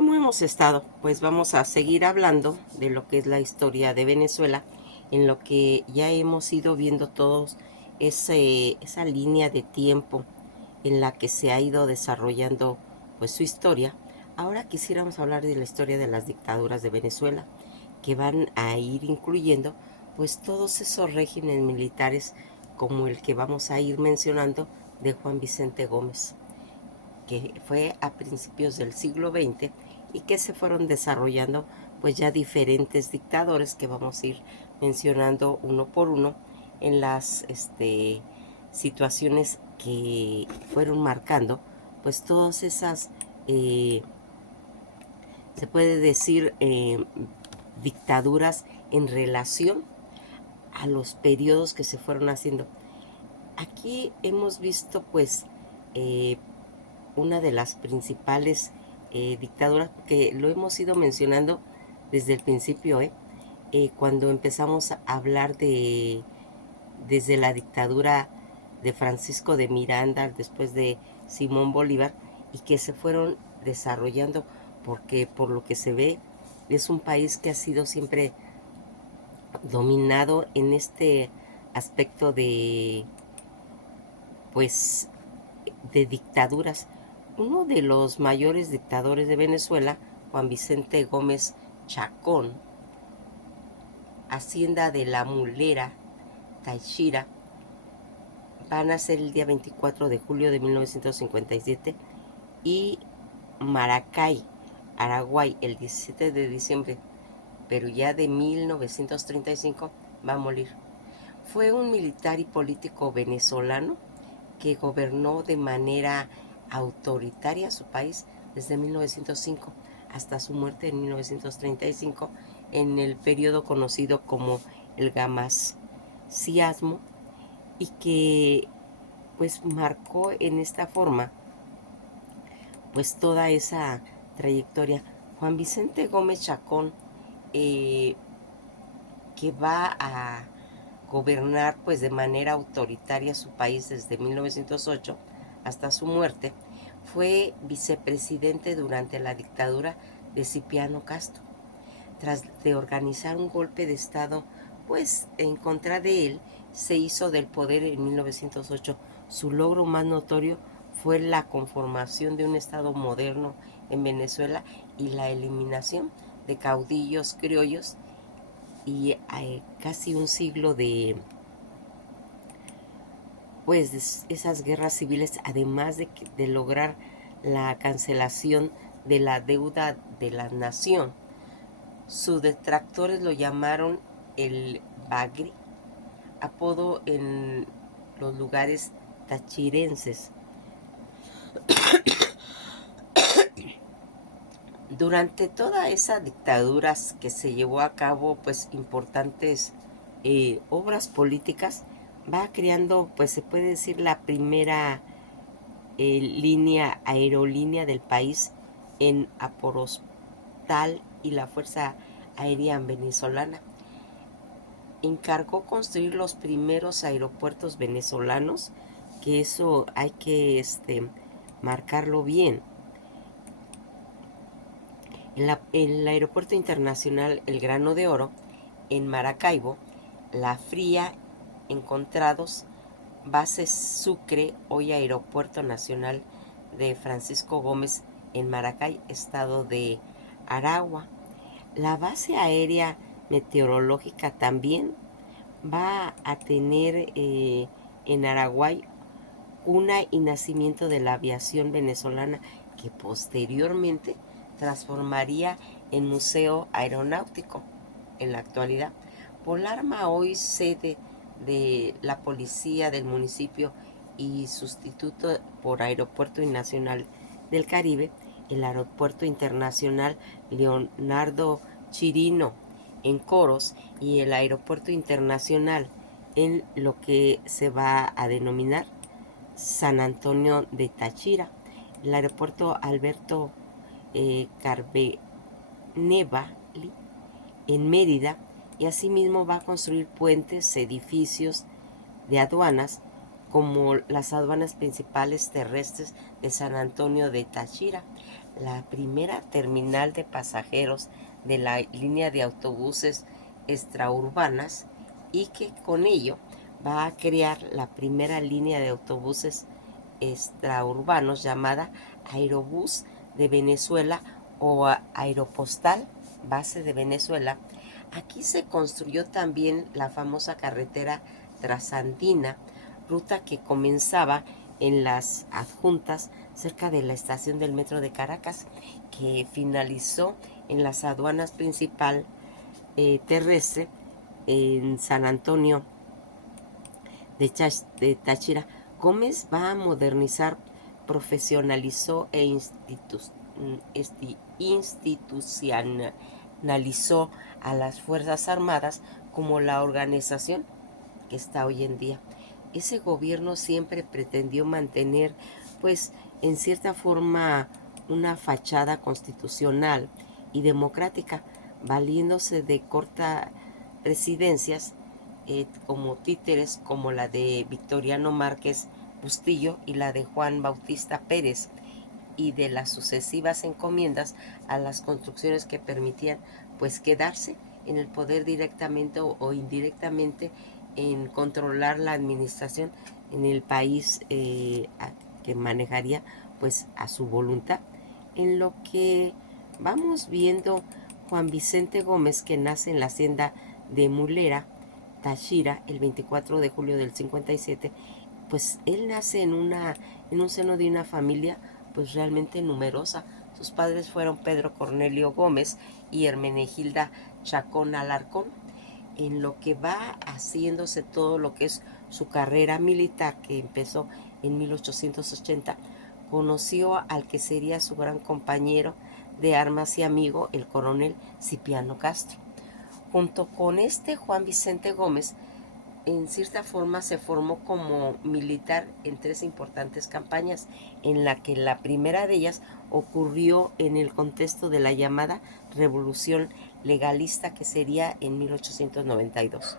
¿Cómo hemos estado? Pues vamos a seguir hablando de lo que es la historia de Venezuela, en lo que ya hemos ido viendo todos esa línea de tiempo en la que se ha ido desarrollando pues su historia. Ahora quisiéramos hablar de la historia de las dictaduras de Venezuela, que van a ir incluyendo pues todos esos regímenes militares como el que vamos a ir mencionando de Juan Vicente Gómez, que fue a principios del siglo XX y que se fueron desarrollando pues ya diferentes dictadores que vamos a ir mencionando uno por uno en las situaciones que fueron marcando pues todas esas se puede decir dictaduras en relación a los periodos que se fueron haciendo. Aquí hemos visto pues eh, una de las principales dictaduras, que lo hemos ido mencionando desde el principio, cuando empezamos a hablar desde la dictadura de Francisco de Miranda, después de Simón Bolívar, y que se fueron desarrollando, porque por lo que se ve es un país que ha sido siempre dominado en este aspecto de pues de dictaduras. Uno de los mayores dictadores de Venezuela, Juan Vicente Gómez Chacón, Hacienda de la Mulera, Táchira, va a nacer el día 24 de julio de 1957 y Maracay, Araguay, el 17 de diciembre, pero ya de 1935 va a morir. Fue un militar y político venezolano que gobernó de manera autoritaria su país desde 1905 hasta su muerte en 1935, en el periodo conocido como el Gamasiasmo, y que pues marcó en esta forma pues toda esa trayectoria. Juan Vicente Gómez Chacón, que va a gobernar pues de manera autoritaria su país desde 1908 hasta su muerte, fue vicepresidente durante la dictadura de Cipriano Castro. Tras de organizar un golpe de estado pues en contra de él, se hizo del poder en 1908. Su logro más notorio fue la conformación de un estado moderno en Venezuela y la eliminación de caudillos criollos, y casi un siglo de pues esas guerras civiles, además de lograr la cancelación de la deuda de la nación. Sus detractores lo llamaron el Bagri, apodo en los lugares tachirenses. Durante toda esa dictadura que se llevó a cabo pues importantes obras políticas, va creando pues se puede decir la primera línea aerolínea del país en Aporostal y la Fuerza Aérea Venezolana. Encargó construir los primeros aeropuertos venezolanos, que eso hay que marcarlo bien. El Aeropuerto Internacional El Grano de Oro en Maracaibo, La Fría, Encontrados, Base Sucre, hoy Aeropuerto Nacional de Francisco Gómez en Maracay, estado de Aragua. La base aérea meteorológica también va a tener en Araguay cuna y nacimiento de la aviación venezolana, que posteriormente transformaría en museo aeronáutico en la actualidad. Polarma, hoy sede de la policía del municipio y sustituto por Aeropuerto Nacional del Caribe, el Aeropuerto Internacional Leonardo Chirino en Coros y el Aeropuerto Internacional en lo que se va a denominar San Antonio de Táchira, el Aeropuerto Alberto Carvenevali en Mérida, y asimismo va a construir puentes, edificios de aduanas, como las aduanas principales terrestres de San Antonio de Táchira, la primera terminal de pasajeros de la línea de autobuses extraurbanas y que con ello va a crear la primera línea de autobuses extraurbanos llamada Aerobús de Venezuela o Aeropostal Base de Venezuela. Aquí se construyó también la famosa carretera Trasandina, ruta que comenzaba en las adjuntas cerca de la estación del metro de Caracas, que finalizó en las aduanas principal terrestre en San Antonio de Táchira. Gómez va a modernizar, profesionalizó e institucionalizó a las Fuerzas Armadas como la organización que está hoy en día. Ese gobierno siempre pretendió mantener, pues, en cierta forma, una fachada constitucional y democrática, valiéndose de cortas presidencias como títeres como la de Victoriano Márquez Bustillo y la de Juan Bautista Pérez, y de las sucesivas encomiendas a las construcciones que permitían pues quedarse en el poder directamente o indirectamente en controlar la administración en el país que manejaría pues a su voluntad. En lo que vamos viendo, Juan Vicente Gómez, que nace en la hacienda de Mulera, Táchira, el 24 de julio del 57, pues él nace en un seno de una familia pues realmente numerosa. Sus padres fueron Pedro Cornelio Gómez y Hermenegilda Chacón Alarcón. En lo que va haciéndose todo lo que es su carrera militar, que empezó en 1880, conoció al que sería su gran compañero de armas y amigo, el coronel Cipriano Castro. Junto con este Juan Vicente Gómez, en cierta forma se formó como militar en tres importantes campañas, en la que la primera de ellas ocurrió en el contexto de la llamada Revolución Legalista, que sería en 1892.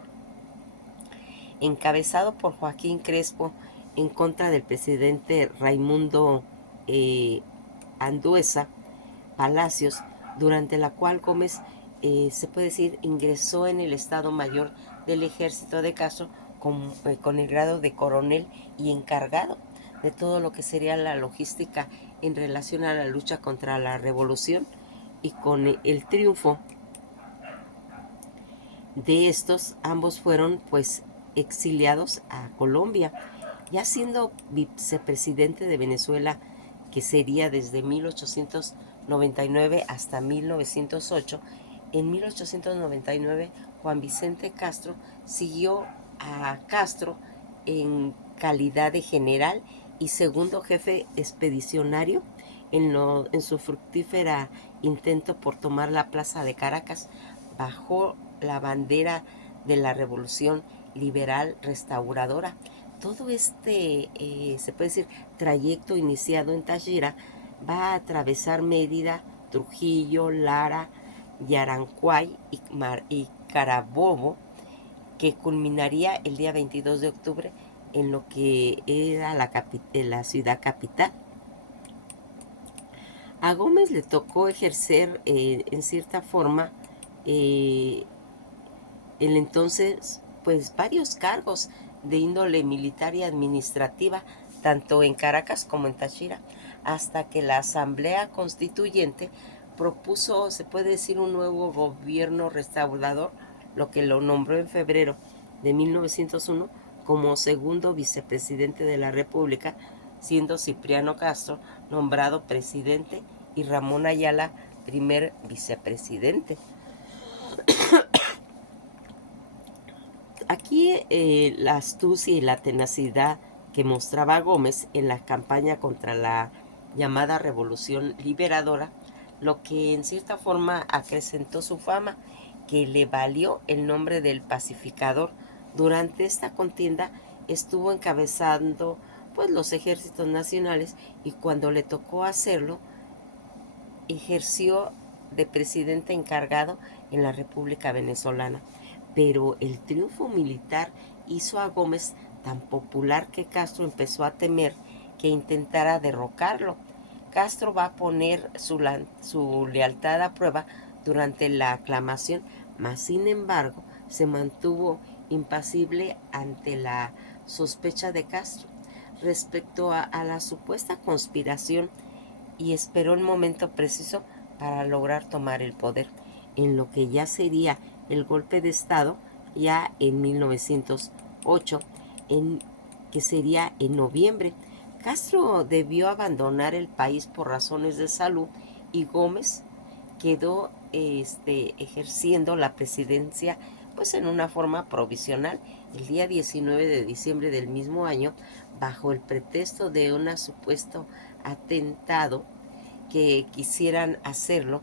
Encabezado por Joaquín Crespo en contra del presidente Raimundo Andueza Palacios, durante la cual Gómez, se puede decir, ingresó en el Estado Mayor del Ejército de Castro con el grado de coronel y encargado de todo lo que sería la logística en relación a la lucha contra la revolución, y con el triunfo de estos, ambos fueron pues exiliados a Colombia. Ya siendo vicepresidente de Venezuela, que sería desde 1899 hasta 1908, en 1899 Juan Vicente Castro siguió a Castro en calidad de general y segundo jefe expedicionario en su fructífera intento por tomar la plaza de Caracas bajo la bandera de la Revolución Liberal Restauradora. Todo este, se puede decir, trayecto iniciado en Táchira va a atravesar Mérida, Trujillo, Lara, Yarancuay y Carabobo, que culminaría el día 22 de octubre en lo que era la ciudad capital. A Gómez le tocó ejercer en cierta forma el entonces pues varios cargos de índole militar y administrativa, tanto en Caracas como en Táchira, hasta que la Asamblea Constituyente propuso, se puede decir, un nuevo gobierno restaurador, lo que lo nombró en febrero de 1901 como segundo vicepresidente de la República, siendo Cipriano Castro nombrado presidente y Ramón Ayala primer vicepresidente. Aquí la astucia y la tenacidad que mostraba Gómez en la campaña contra la llamada Revolución Liberadora, lo que en cierta forma acrecentó su fama, que le valió el nombre del pacificador. Durante esta contienda estuvo encabezando pues los ejércitos nacionales, y cuando le tocó hacerlo, ejerció de presidente encargado en la República Venezolana. Pero el triunfo militar hizo a Gómez tan popular que Castro empezó a temer que intentara derrocarlo. Castro va a poner su lealtad a prueba durante la aclamación, mas sin embargo se mantuvo impasible ante la sospecha de Castro respecto a la supuesta conspiración y esperó el momento preciso para lograr tomar el poder, en lo que ya sería el golpe de Estado ya en 1908, que sería en noviembre. Castro debió abandonar el país por razones de salud y Gómez quedó ejerciendo la presidencia pues en una forma provisional el día 19 de diciembre del mismo año bajo el pretexto de un supuesto atentado que quisieran hacerlo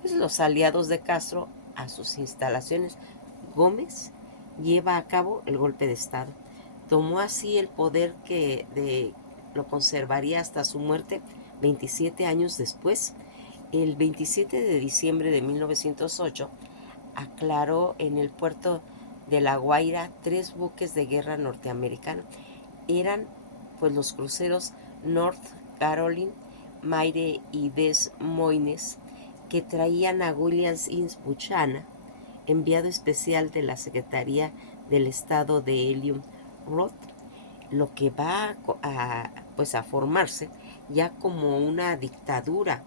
pues los aliados de Castro a sus instalaciones. Gómez lleva a cabo el golpe de Estado. Tomó así el poder lo conservaría hasta su muerte 27 años después. El 27 de diciembre de 1908 aclaró en el puerto de La Guaira 3 buques de guerra norteamericanos. Eran pues los cruceros North Carolina, Maire y Des Moines, que traían a William Innes Buchanan, enviado especial de la Secretaría del Estado de Eliot Roth, lo que va a formarse ya como una dictadura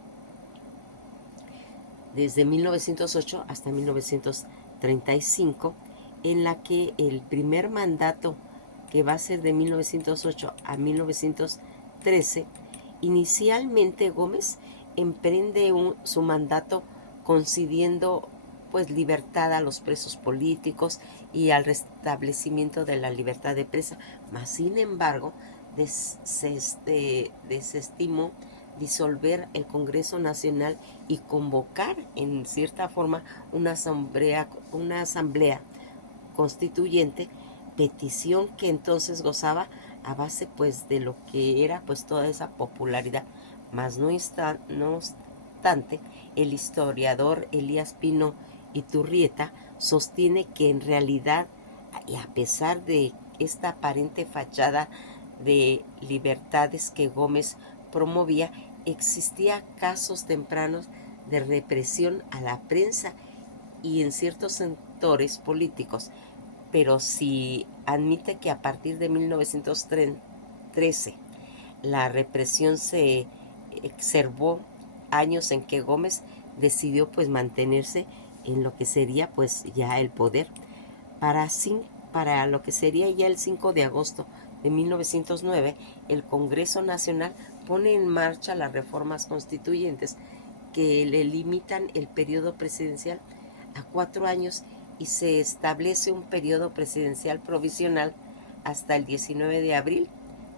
desde 1908 hasta 1935, en la que el primer mandato, que va a ser de 1908 a 1913, inicialmente Gómez emprende su mandato concediendo pues libertad a los presos políticos y al restablecimiento de la libertad de prensa, mas sin embargo desestimó disolver el Congreso Nacional y convocar en cierta forma una asamblea constituyente, petición que entonces gozaba a base pues de lo que era pues toda esa popularidad. Mas no obstante, el historiador Elías Pino Iturrieta sostiene que en realidad, y a pesar de esta aparente fachada de libertades que Gómez promovía, existía casos tempranos de represión a la prensa y en ciertos sectores políticos, pero si admite que a partir de 1913 la represión se exacerbó, años en que Gómez decidió pues mantenerse en lo que sería pues ya el poder. Para lo que sería ya el 5 de agosto de 1909, el Congreso Nacional pone en marcha las reformas constituyentes que le limitan el periodo presidencial a 4 años y se establece un periodo presidencial provisional hasta el 19 de abril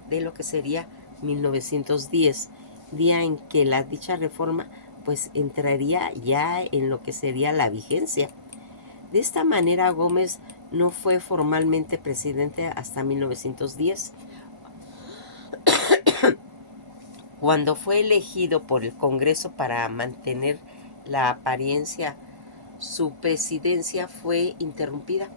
de lo que sería 1910, día en que dicha reforma pues entraría ya en lo que sería la vigencia. De esta manera Gómez no fue formalmente presidente hasta 1910, cuando fue elegido por el Congreso para mantener la apariencia. Su presidencia fue interrumpida,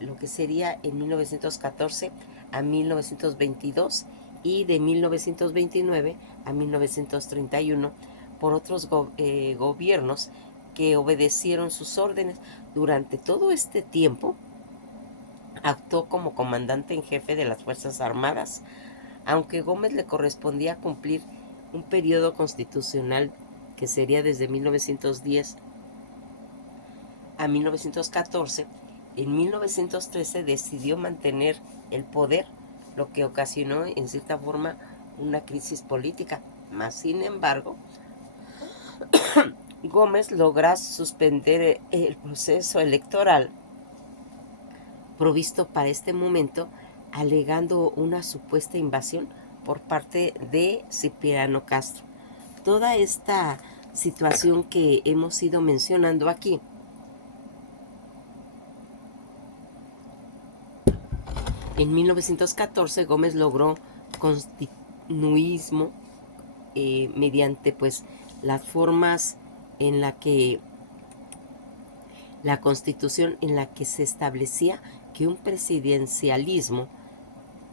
lo que sería en 1914 a 1922 y de 1929 a 1931 por otros gobiernos que obedecieron sus órdenes. Durante todo este tiempo actuó como comandante en jefe de las Fuerzas Armadas, aunque Gómez le correspondía cumplir un periodo constitucional que sería desde 1910 a 1914. En 1913 decidió mantener el poder, lo que ocasionó en cierta forma una crisis política. Mas sin embargo, Gómez logra suspender el proceso electoral provisto para este momento, alegando una supuesta invasión por parte de Cipriano Castro. Toda esta situación que hemos ido mencionando aquí en 1914 Gómez logró continuismo mediante pues las formas en la que la Constitución, en la que se establecía que un presidencialismo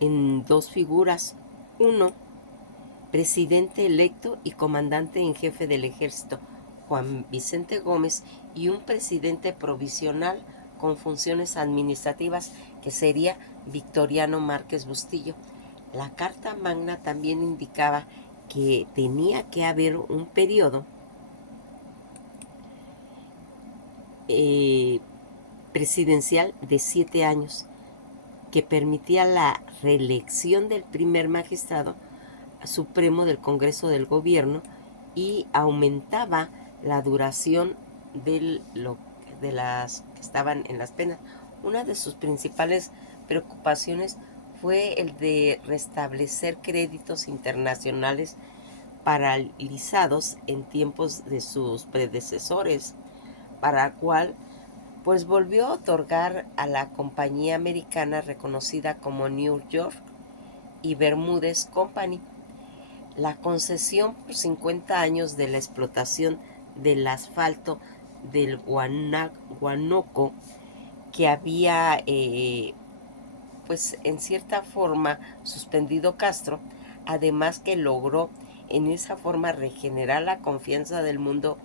en dos figuras, uno presidente electo y comandante en jefe del ejército, Juan Vicente Gómez, y un presidente provisional con funciones administrativas, que sería Victoriano Márquez Bustillo. La Carta Magna también indicaba que tenía que haber un periodo presidencial de 7 años que permitía la reelección del primer magistrado supremo del Congreso del Gobierno y aumentaba la duración de las que estaban en las penas. Una de sus principales preocupaciones fue el de restablecer créditos internacionales paralizados en tiempos de sus predecesores, para el cual pues volvió a otorgar a la compañía americana reconocida como New York y Bermúdez Company la concesión por 50 años de la explotación del asfalto del Guanoco, que había pues en cierta forma suspendido Castro, además que logró en esa forma regenerar la confianza del mundo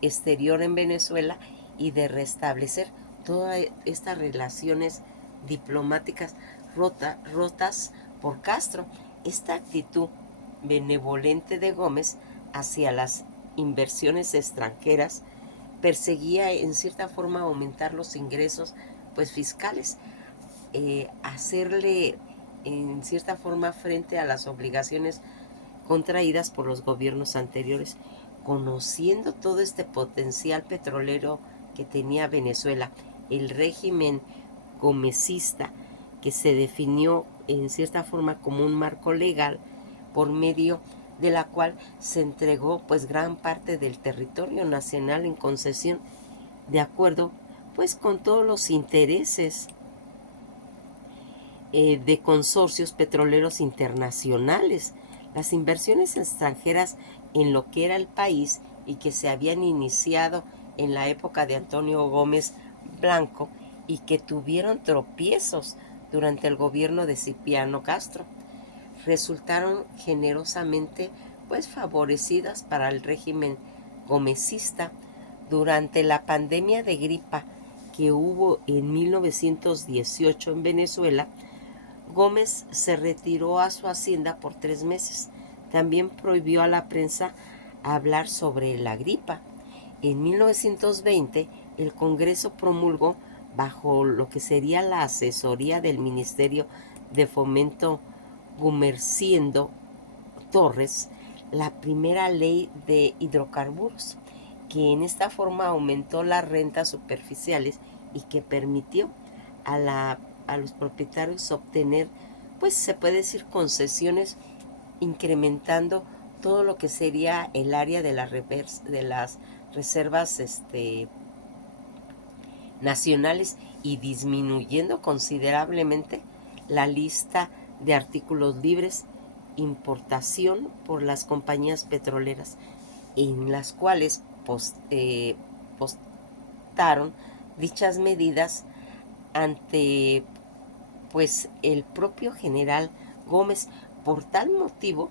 exterior en Venezuela y de restablecer todas estas relaciones diplomáticas rotas por Castro. Esta actitud benevolente de Gómez hacia las inversiones extranjeras perseguía en cierta forma aumentar los ingresos pues fiscales, hacerle en cierta forma frente a las obligaciones contraídas por los gobiernos anteriores. Conociendo todo este potencial petrolero que tenía Venezuela, el régimen gomecista, que se definió en cierta forma como un marco legal por medio de la cual se entregó pues gran parte del territorio nacional en concesión, de acuerdo pues con todos los intereses de consorcios petroleros internacionales. Las inversiones extranjeras en lo que era el país y que se habían iniciado en la época de Antonio Gómez Blanco y que tuvieron tropiezos durante el gobierno de Cipriano Castro, resultaron generosamente pues favorecidas para el régimen gomecista. Durante la pandemia de gripa que hubo en 1918 en Venezuela, Gómez se retiró a su hacienda por 3 meses. También prohibió a la prensa hablar sobre la gripa. En 1920, el Congreso promulgó, bajo lo que sería la asesoría del Ministerio de Fomento Gumersindo Torres, la primera ley de hidrocarburos, que en esta forma aumentó las rentas superficiales y que permitió a los propietarios obtener, pues se puede decir, concesiones, incrementando todo lo que sería el área de las reservas nacionales y disminuyendo considerablemente la lista de artículos libres importación por las compañías petroleras, en las cuales postaron dichas medidas ante pues el propio general Gómez. Por tal motivo,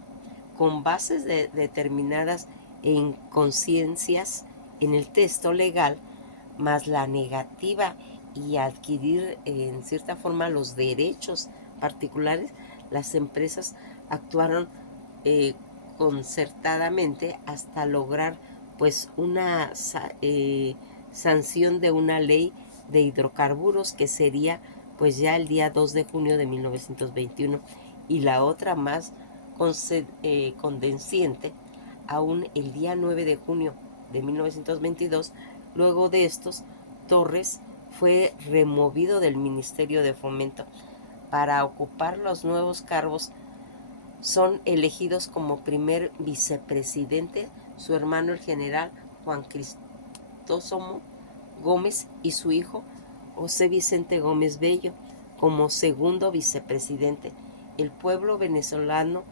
con bases determinadas en conciencias en el texto legal, más la negativa y adquirir en cierta forma los derechos particulares, las empresas actuaron concertadamente hasta lograr pues una sanción de una ley de hidrocarburos, que sería pues ya el día 2 de junio de 1921, y la otra más condenciente aún el día 9 de junio de 1922. Luego de estos, Torres fue removido del Ministerio de Fomento. Para ocupar los nuevos cargos son elegidos como primer vicepresidente su hermano el general Juan Cristóstomo Gómez y su hijo José Vicente Gómez Bello como segundo vicepresidente. El pueblo venezolano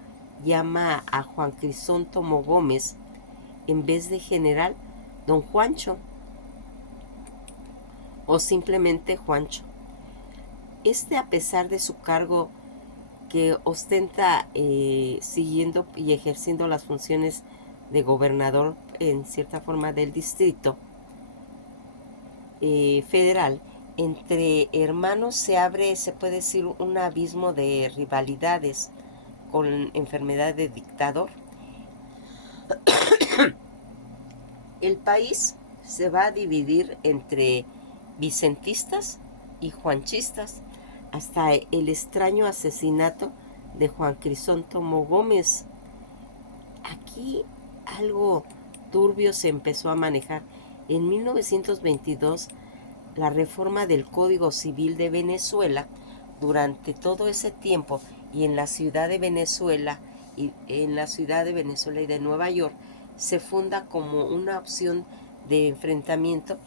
llama a Juan Crisóstomo Gómez, en vez de general, don Juancho o simplemente Juancho. A pesar de su cargo que ostenta siguiendo y ejerciendo las funciones de gobernador en cierta forma del distrito federal. Entre hermanos se abre, se puede decir, un abismo de rivalidades con enfermedad de dictador. El país se va a dividir entre vicentistas y juanchistas hasta el extraño asesinato de Juan Crisóstomo Gómez. Aquí algo turbio se empezó a manejar. En 1922, la reforma del Código Civil de Venezuela, durante todo ese tiempo, y en la ciudad de Venezuela, y de Nueva York, se funda como una opción de enfrentamiento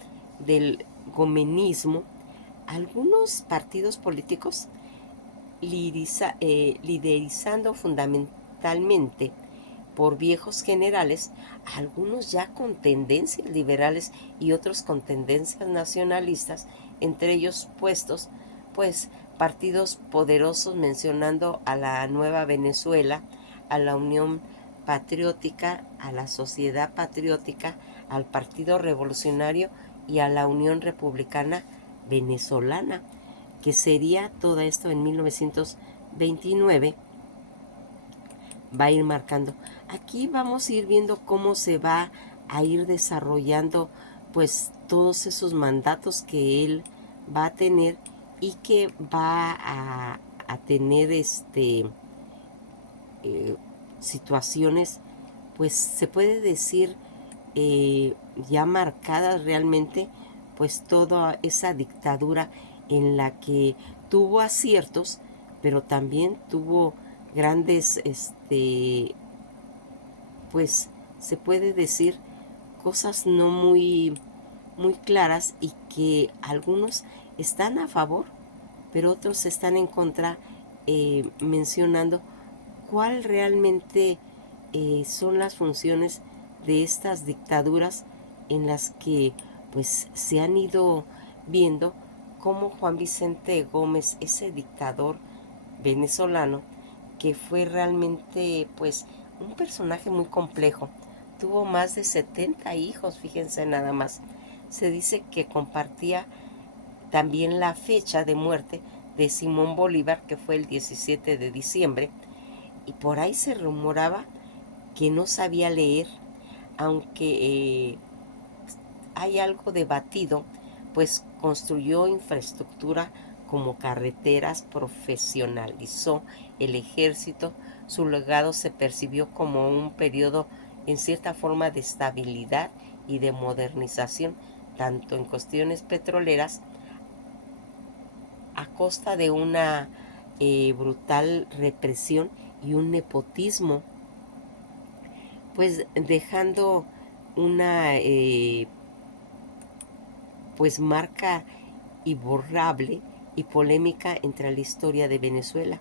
del gomenismo. Algunos partidos políticos liderizando fundamentalmente por viejos generales, algunos ya con tendencias liberales y otros con tendencias nacionalistas, entre ellos puestos, pues, partidos poderosos mencionando a la Nueva Venezuela, a la Unión Patriótica, a la Sociedad Patriótica, al Partido Revolucionario y a la Unión Republicana Venezolana, que sería todo esto en 1929, va a ir marcando. Aquí vamos a ir viendo cómo se va a ir desarrollando pues todos esos mandatos que él va a tener y que va a tener situaciones, pues se puede decir ya marcadas realmente, pues toda esa dictadura en la que tuvo aciertos, pero también tuvo grandes, pues se puede decir cosas no muy claras, y que algunos están a favor, pero otros están en contra, mencionando cuál realmente son las funciones de estas dictaduras en las que pues se han ido viendo cómo Juan Vicente Gómez, ese dictador venezolano, que fue realmente pues un personaje muy complejo, tuvo más de 70 hijos, fíjense nada más. Se dice que compartía también la fecha de muerte de Simón Bolívar, que fue el 17 de diciembre, y por ahí se rumoraba que no sabía leer, aunque hay algo debatido, pues construyó infraestructura como carreteras, profesionalizó el ejército. Su legado se percibió como un periodo en cierta forma de estabilidad y de modernización, tanto en cuestiones petroleras, a costa de una brutal represión y un nepotismo, pues dejando una pues marca imborrable y polémica entre la historia de Venezuela.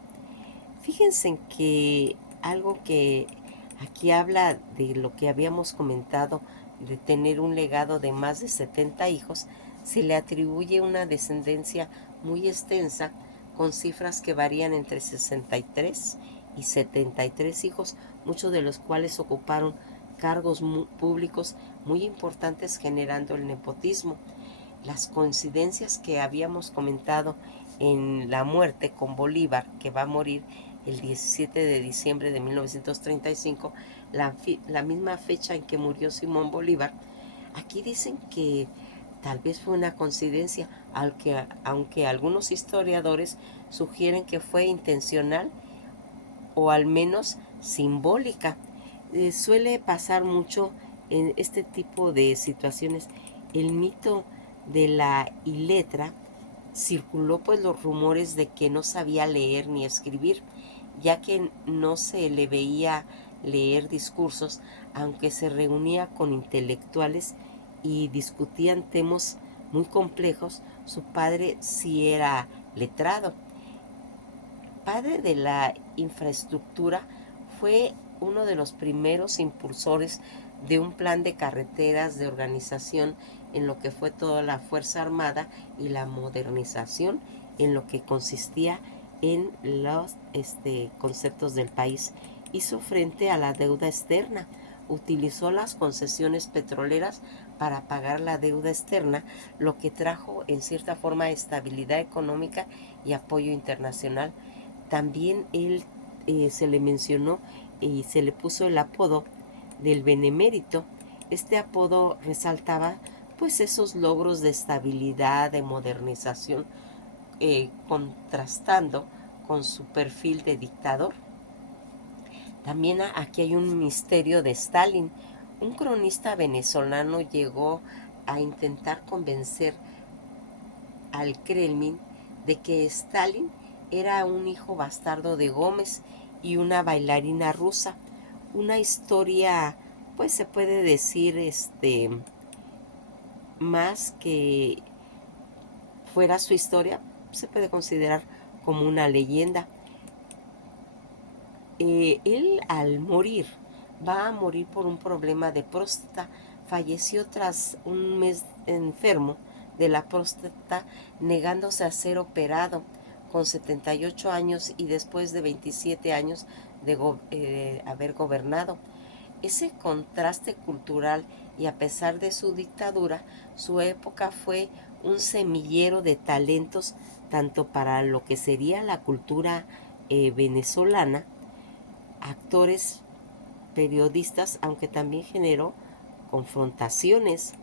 Fíjense en que algo que aquí habla de lo que habíamos comentado, de tener un legado de más de 70 hijos, se le atribuye una descendencia muy extensa, con cifras que varían entre 63 y 73 hijos, muchos de los cuales ocuparon cargos públicos muy importantes, generando el nepotismo. Las coincidencias que habíamos comentado en la muerte con Bolívar, que va a morir el 17 de diciembre de 1935, la misma fecha en que murió Simón Bolívar, aquí dicen que tal vez fue una coincidencia, aunque algunos historiadores sugieren que fue intencional o al menos simbólica. Suele pasar mucho en este tipo de situaciones. El mito de la iletra circuló pues los rumores de que no sabía leer ni escribir, ya que no se le veía leer discursos, aunque se reunía con intelectuales y discutían temas muy complejos. Su padre sí era letrado. Padre de la infraestructura, fue uno de los primeros impulsores de un plan de carreteras, de organización en lo que fue toda la Fuerza Armada y la modernización en lo que consistía en los conceptos del país. Hizo frente a la deuda externa, utilizó las concesiones petroleras para pagar la deuda externa, lo que trajo en cierta forma estabilidad económica y apoyo internacional. También él se le mencionó y se le puso el apodo del benemérito. Este apodo resaltaba pues esos logros de estabilidad, de modernización, contrastando con su perfil de dictador. También aquí hay un misterio de Stalin. Un cronista venezolano llegó a intentar convencer al Kremlin de que Stalin era un hijo bastardo de Gómez y una bailarina rusa. Una historia, pues se puede decir, más que fuera su historia, se puede considerar como una leyenda. Él al morir, va a morir por un problema de próstata. Falleció tras un mes enfermo de la próstata, negándose a ser operado con 78 años y después de 27 años de haber gobernado. Ese contraste cultural y a pesar de su dictadura, su época fue un semillero de talentos tanto para lo que sería la cultura venezolana, actores, periodistas, aunque también generó confrontaciones.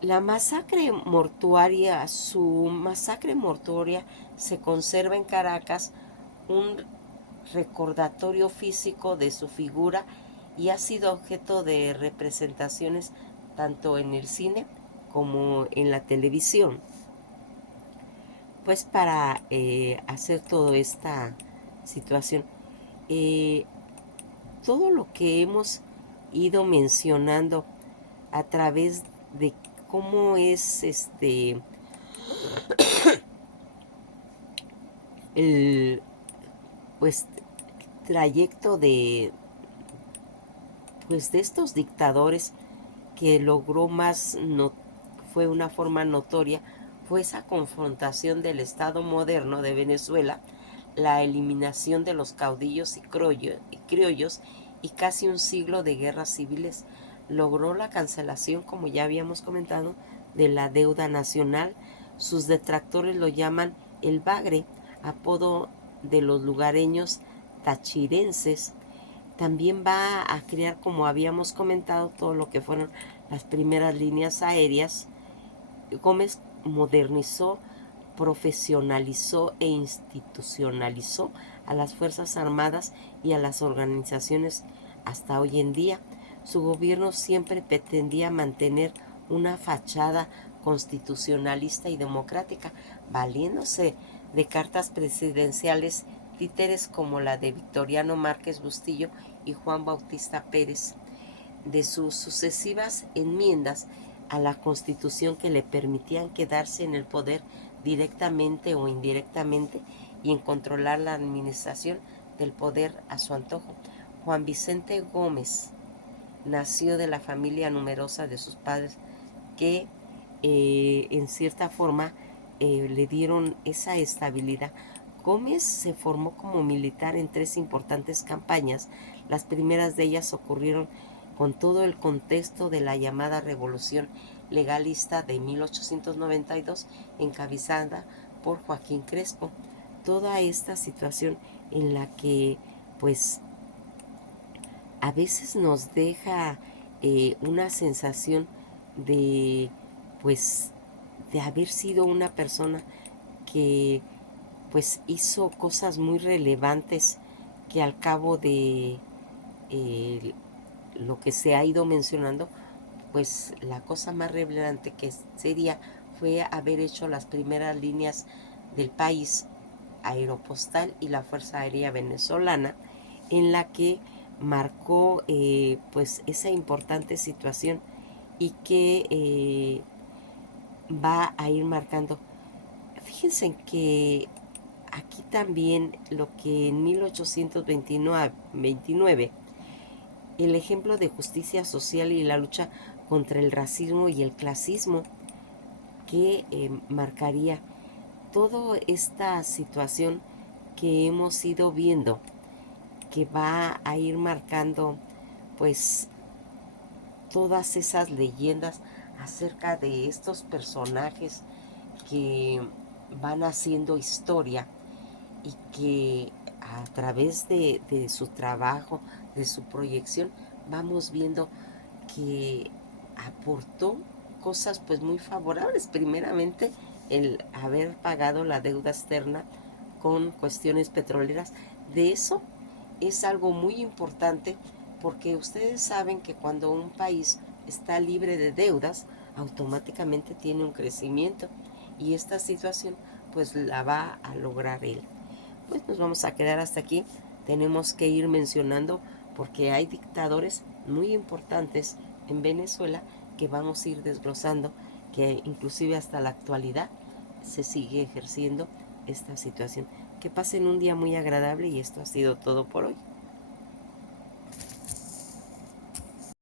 La masacre mortuaria, su masacre mortuoria se conserva en Caracas, un recordatorio físico de su figura y ha sido objeto de representaciones tanto en el cine como en la televisión. Pues para hacer toda esta situación, eh, todo lo que hemos ido mencionando a través de cómo es el pues trayecto de de estos dictadores que logró más fue una forma notoria, fue esa confrontación del Estado moderno de Venezuela, la eliminación de los caudillos y criollos y casi un siglo de guerras civiles. Logró la cancelación, como ya habíamos comentado, de la deuda nacional. Sus detractores lo llaman el Bagre, apodo de los lugareños tachirenses. También va a crear, como habíamos comentado, todo lo que fueron las primeras líneas aéreas. Gómez modernizó, profesionalizó e institucionalizó a las Fuerzas Armadas y a las organizaciones hasta hoy en día. Su gobierno siempre pretendía mantener una fachada constitucionalista y democrática, valiéndose de cartas presidenciales títeres como la de Victoriano Márquez Bustillo y Juan Bautista Pérez, de sus sucesivas enmiendas a la Constitución que le permitían quedarse en el poder directamente o indirectamente y en controlar la administración del poder a su antojo. Juan Vicente Gómez nació de la familia numerosa de sus padres que en cierta forma le dieron esa estabilidad. Gómez se formó como militar en 3 importantes campañas. Las primeras de ellas ocurrieron con todo el contexto de la llamada Revolución Legalista de 1892, encabezada por Joaquín Crespo. Toda esta situación en la que pues a veces nos deja una sensación de pues de haber sido una persona que pues hizo cosas muy relevantes que al cabo de lo que se ha ido mencionando, pues la cosa más relevante que sería fue haber hecho las primeras líneas del país, Aeropostal y la Fuerza Aérea Venezolana, en la que marcó pues esa importante situación y que va a ir marcando. Fíjense que aquí también lo que en 1829 el ejemplo de justicia social y la lucha contra el racismo y el clasismo que marcaría toda esta situación que hemos ido viendo, que va a ir marcando pues todas esas leyendas acerca de estos personajes que van haciendo historia y que a través de su trabajo, de su proyección, vamos viendo que aportó cosas pues muy favorables. Primeramente, el haber pagado la deuda externa con cuestiones petroleras. De eso es algo muy importante porque ustedes saben que cuando un país está libre de deudas, automáticamente tiene un crecimiento y esta situación pues la va a lograr él. Pues nos vamos a quedar hasta aquí. Tenemos que ir mencionando porque hay dictadores muy importantes en Venezuela que vamos a ir desglosando, que inclusive hasta la actualidad se sigue ejerciendo esta situación. Que pasen un día muy agradable y esto ha sido todo por hoy.